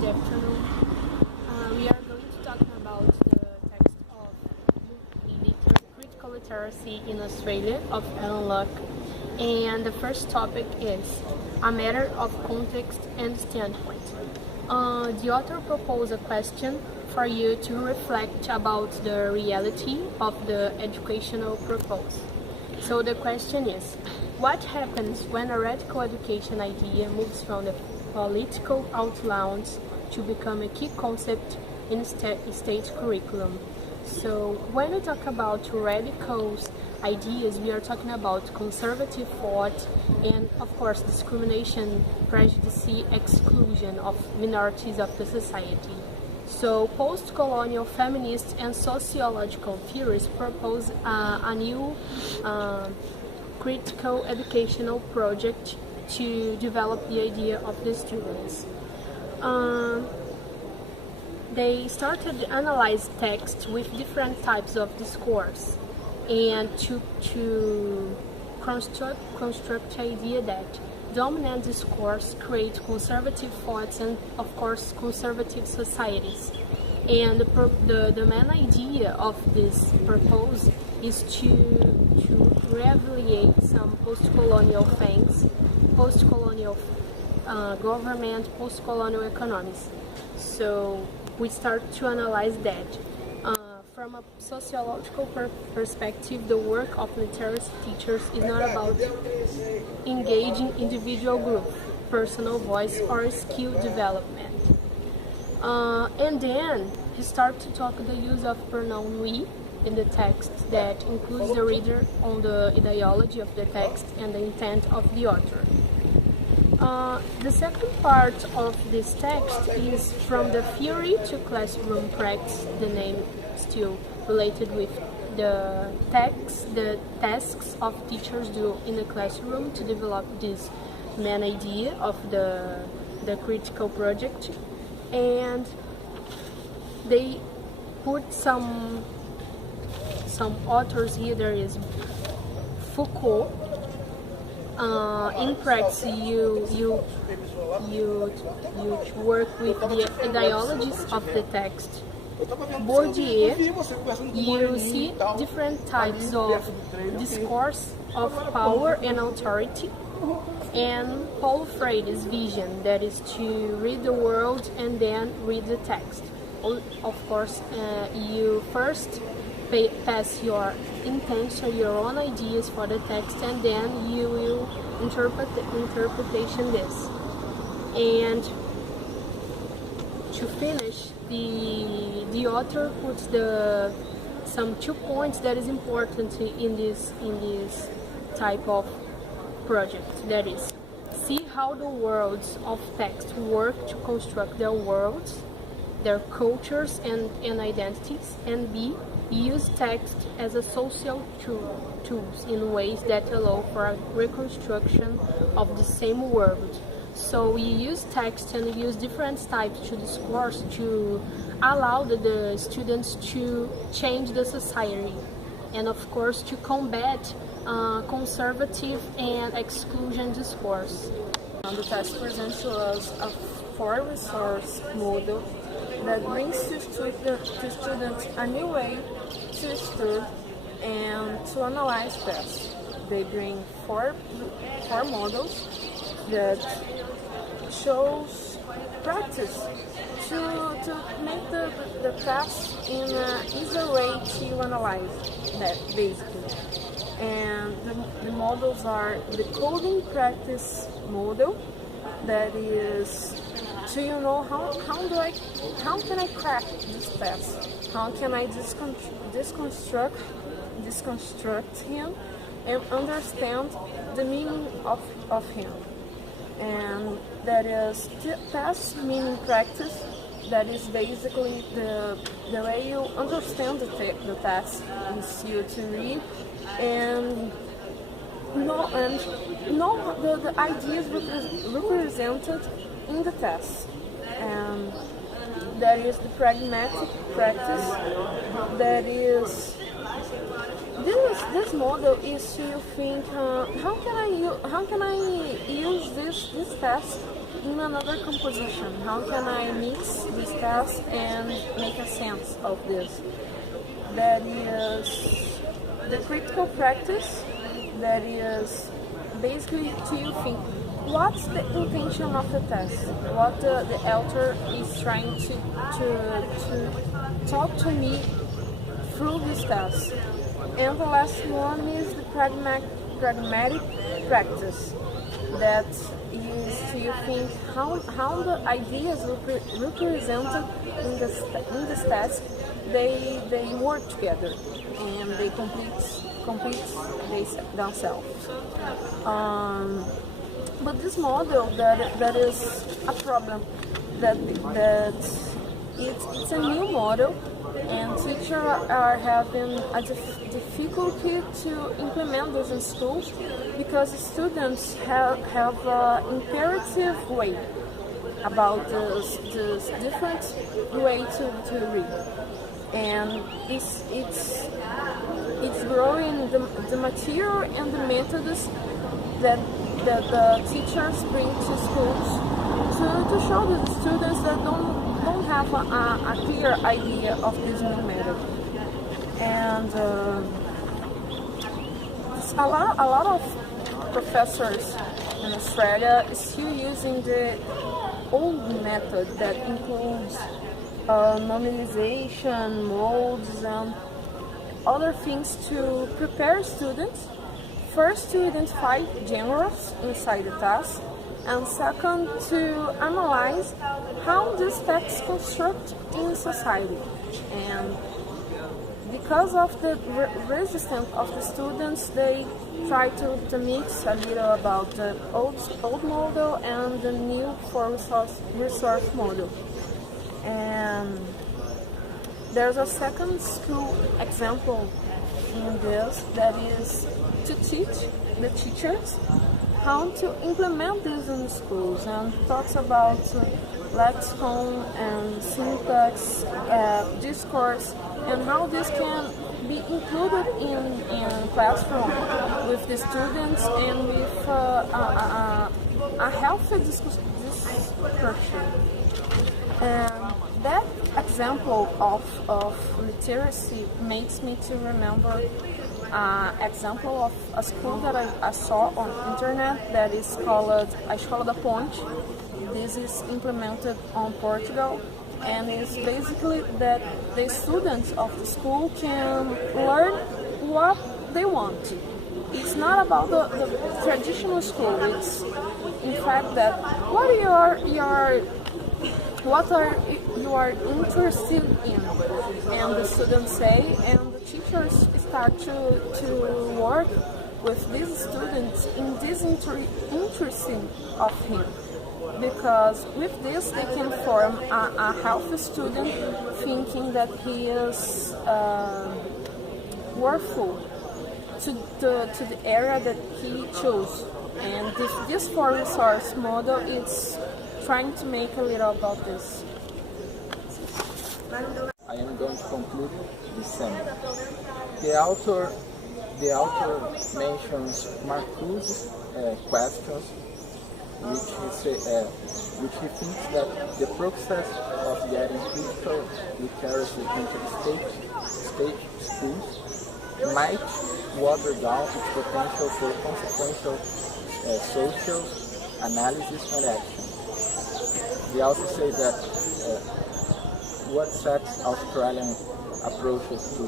Good afternoon. We are going to talk about the text of Critical Literacy in Australia of Allan. And the first topic is a matter of context and standpoint. The author proposed a question for you to reflect about the reality of the educational purpose. So the question is, what happens when a radical education idea moves from the political outlines to become a key concept in state curriculum? So when we talk about radical ideas, we are talking about conservative thought and, of course, discrimination, prejudice, exclusion of minorities of the society. So post-colonial feminist and sociological theories propose a new critical educational project to develop the idea of the students. They started to analyze text with different types of discourse and to construct the idea that dominant discourse creates conservative thoughts and, of course, conservative societies. And the main idea of this purpose is to reevaluate some post-colonial things, post-colonial government, post-colonial economies. So we start to analyze that. From a sociological perspective, the work of literacy teachers is not about engaging individual group, personal voice, or skill development. And then he starts to talk the use of pronoun we in the text that includes the reader on the ideology of the text and the intent of the author. The second part of this text is from the theory to classroom practice, the name still related with the tasks of teachers do in the classroom to develop this main idea of the critical project. And they put some authors here. There is Foucault. In practice, you work with the ideologies of the text. Bourdieu, you see different types of discourse of power and authority, and Paulo Freire's vision, that is to read the world and then read the text. Of course, you first pass your intention, your own ideas for the text, and then you will interpretation this. And to finish, the author puts some 2 points that is important in this type of project. That is, see how the worlds of text work to construct their worlds, their cultures and identities, and B, use text as a social tools in ways that allow for a reconstruction of the same world. So we use text and we use different types to discourse to allow the students to change the society, and of course to combat conservative and exclusion discourse. The test presents to us a 4-resource model that brings to students a new way to study and to analyze tests. They bring four models that shows practice to make the test in an easier way to analyze that, basically. And the models are the coding practice model, that is to how can I crack this test? How can I deconstruct him and understand the meaning of him? And that is test meaning practice. That is basically the way you understand the test is you to read and know the ideas represented in the test. And that is the pragmatic practice. That is this model is to think how can I use this test in another composition? How can I mix these tests and make a sense of this? That is the critical practice. That is basically to think what's the intention of the test, what the author is trying to talk to me through this test. And the last one is the pragmatic practice. That is to think how the ideas represented in this task they work together and they complete themselves. But this model that is a problem, that it's a new model, and teachers are having a difficulty to implement this in schools because students have an imperative way about this different way to read, and it's growing the material and the methods that the teachers bring to schools to show the students that don't have a clear idea of this new method. And a lot of professors in Australia is still using the old method that includes nominalization, modes, and other things to prepare students. First, to identify genres inside the task, and second, to analyze how these texts construct in society. And because of the resistance of the students, they try to mix a little about the old model and the new for resource model. And there's a second school example in this that is to teach the teachers how to implement this in schools, and talks about lexicon and syntax, discourse, and how this can be included in classroom with the students and with a healthy discussion. And that example of literacy makes me to remember example of a school that I saw on internet that is called A Escola da Ponte. This is implemented on Portugal, and it's basically that the students of the school can learn what they want to. It's not about the traditional school. It's in fact that what you are interested in, and the students say, and the teachers start to work with these students in this interesting of him, because with this they can form a healthy student thinking that he is worthful to the area that he chose. And this for resource model is trying to make a little about this. I am going to conclude the same. The author mentions Marques' questions, which he thinks that the process of getting critical literacy into state schools might water down its potential for consequential social analysis and action. They also say that what sets Australian approaches to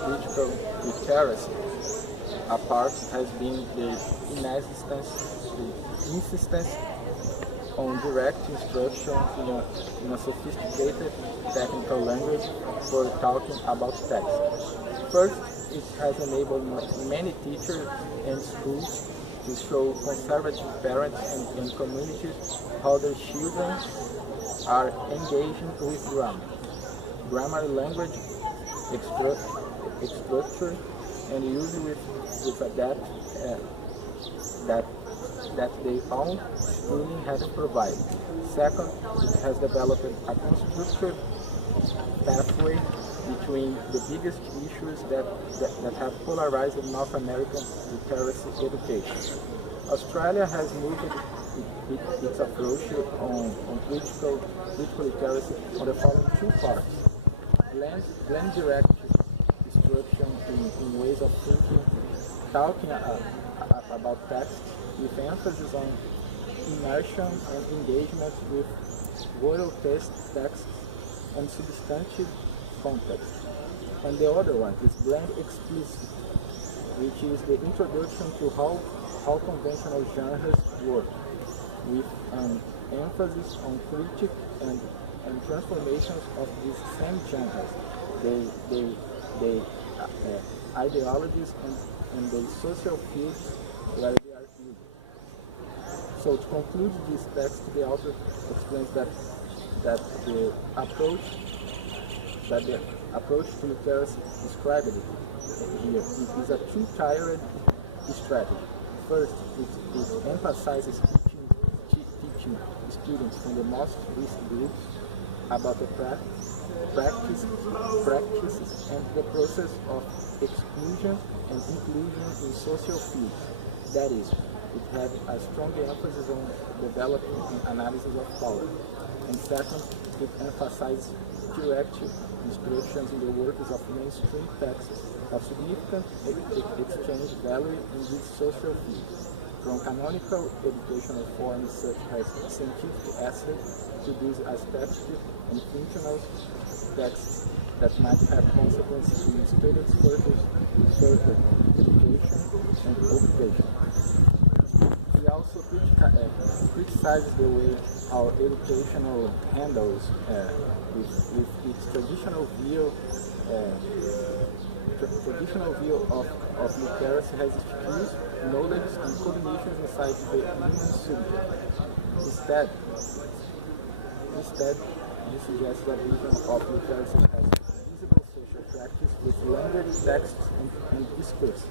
critical literacy apart has been the insistence on direct instruction in a sophisticated technical language for talking about text. First, it has enabled many teachers and schools to show conservative parents and communities how their children are engaging with grammar. Grammar, language, structure, and usually with a depth that their own schooling hasn't provided. Second, it has developed a constructive pathway between the biggest issues that have polarized North American literacy education. Australia has moved its approach on critical literacy on the following two parts. Blend direct instruction in ways of thinking, talking about text with emphasis on immersion and engagement with oral texts and substantive context. And the other one is blend explicit, which is the introduction to how conventional genres work, with an emphasis on critique and transformations of these same genres, the ideologies and the social fields where they are used. So to conclude this text, the author explains that the approach to literacy described here is a two-tiered strategy. First, it emphasizes teaching students from the most risk groups about the practices and the process of exclusion and inclusion in social fields. That is, it had a strong emphasis on developing an analysis of power. And second, it emphasizes direct instructions in the works of mainstream texts of significant exchange value in these social fields, from canonical educational forms such as scientific essays to these aesthetic and functional texts that might have consequences in students' further education and occupation. He also criticizes the way our educational handles with its traditional view of literacy has skills, knowledge, and cognitions inside the human subject. Instead, he suggests a vision of literacy as visible social practice with language, text, and discourse.